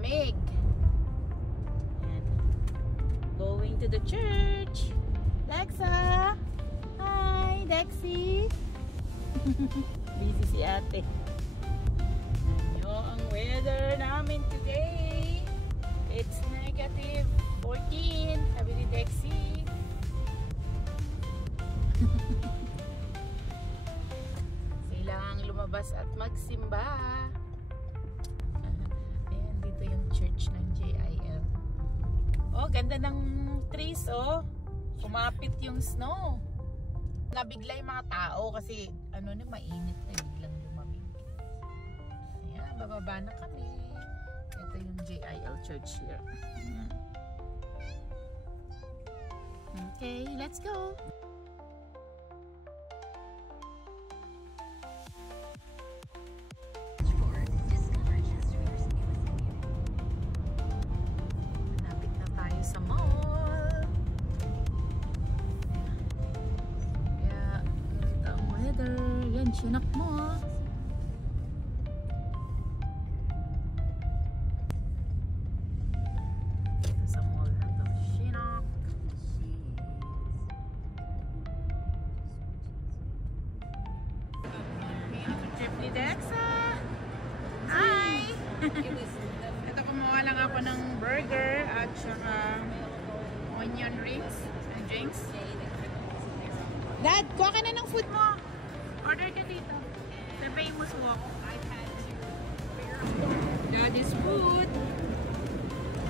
malamig. And going to the church. Lexa! Hi, Dexy! Busy si ate. Ang weather namin today, it's negative 14. Sabi ni Dexy. Kailangang lumabas at magsimba. Ayan, dito yung church ng JIL. Oh, ganda ng trees, oh. Kumapit yung snow. Nabigla yung mga tao kasi ano na, mainit na, biglang lumamig. Ayan, bababa na kami. Ito yung JIL church here. Okay, let's go. Malapit na tayo sa mall. Kaya, ganito ang weather. Yan, sinak mo. Ito sa mall na to. Sinak. Trip ni Dexa. Hi! Ito, kumuha lang ako ng burger at saka onion rings and drinks. Dad, kuha ka na ng food mo. Order ka dito. The famous walk. Daddy's food.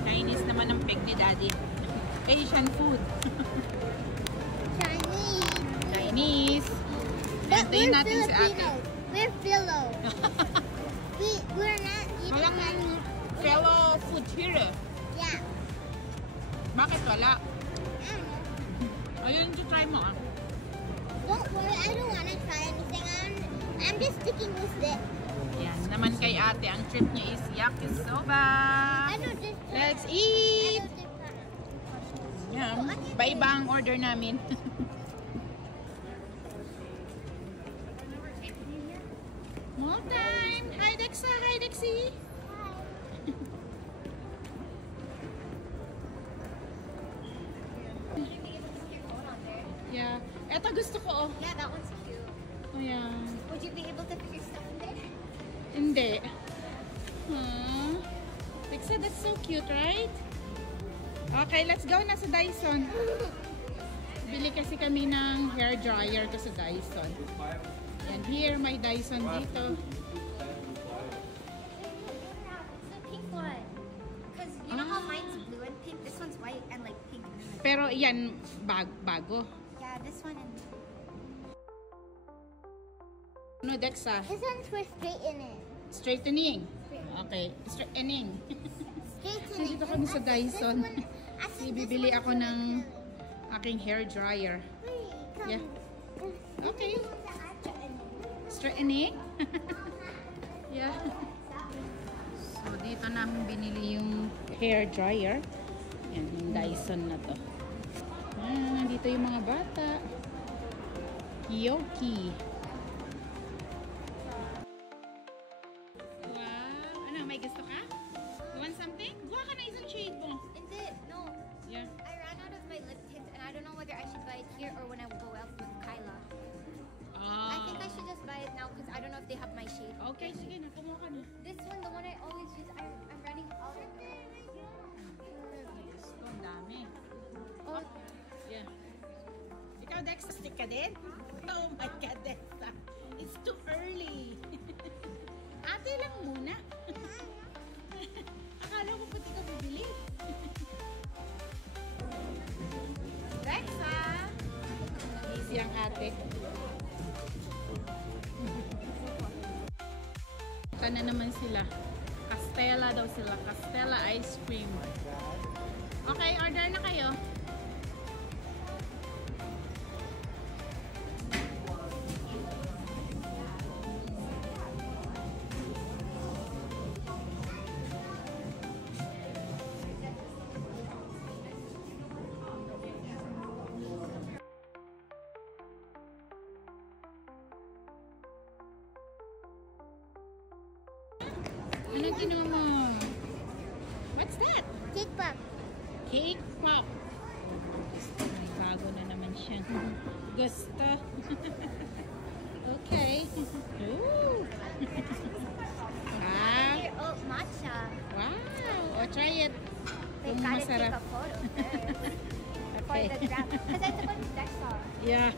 Chinese naman ang pig ni Daddy. Asian food. Chinese. But Natin si ate. we're Filipino. We're not even Walang fellow food here. Yeah. Bakit wala? I don't know. Ayun, try mo ah. Don't worry, I don't want to try anything. I'm just sticking with it. Yan naman kay ate. Ang trip niya is yakisoba. I don't just try. Let's I eat! don't just try. Yan. Iba-iba ang order namin. More time! Hi Dexa! Hi Dexy! Yeah. Eto gusto ko oh. Yeah, that one's cute. Oh yeah. Would you be able to put your stuff in there? Hindi. Dexa, that's so cute, right? Okay, let's go na sa Dyson. Bili kasi kami ng hair dryer ko sa Dyson. And here, may Dyson dito. It's the pink one. Because you know how mine's blue and pink? This one's white and like pink. Pero yan, bago. Yeah, this one and... Ano, Dexa? This one's for straightening. Straightening. Okay, straightening. Straightening. Nandito kami sa Dyson. Actually, Bibili ako ng aking hair dryer. Yeah. Okay. Straightening? Yeah. So, dito namin binili yung hair dryer. Yan, yung Dyson na to. Nandito yung mga bata. Yoki. Wow. Ano, may gusto ka? You want something? Gawa ka na isang shade mo. Hindi, no. Yeah. I ran out of my lip tint and I don't know whether I should buy it here or when I go out with Kyla. I think I should just buy it now because I don't know if they have my shade. Okay, sige na. Kumuha ka na. This one, the one I always use, I'm running out of it. Ang dami. Oh, Yeah. Ikaw, Dex, stick ka din? Oh my God, Dex. It's too early. Ate lang muna. Akala ko pati ka bibili. Dex, ha? Easy ang ate. Ito na naman sila. Castella daw sila. Castella ice cream. Okay, order na kayo. Anong ginawa mo? What's that? Cake pop. Cake pop. May bago na naman siya. Gusto. Okay. Ooh. Wow. Your oat matcha. Wow. O, try it. They Kung gotta take masarap. a photo first. For Okay. the graph. Because I took on Dexar. Yeah.